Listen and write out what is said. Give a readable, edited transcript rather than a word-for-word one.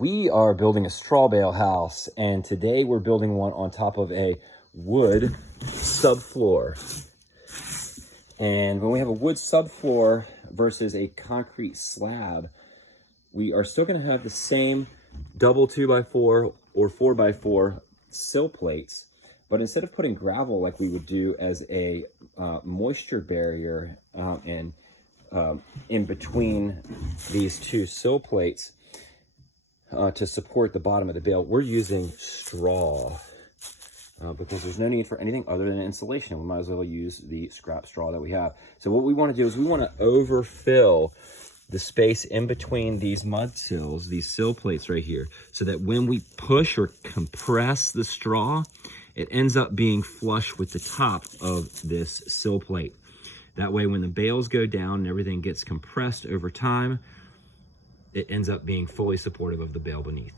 We are building a straw bale house, and today we're building one on top of a wood subfloor. And when we have a wood subfloor versus a concrete slab, we are still going to have the same double 2x4 or 4x4 sill plates, but instead of putting gravel like we would do as a moisture barrier in between these two sill plates, to support the bottom of the bale, we're using straw because there's no need for anything other than insulation. We might as well use the scrap straw that we have. So what we want to do is we want to overfill the space in between these mud sills, these sill plates right here, so that when we push or compress the straw, it ends up being flush with the top of this sill plate. That way, when the bales go down and everything gets compressed over time, it ends up being fully supportive of the bale beneath.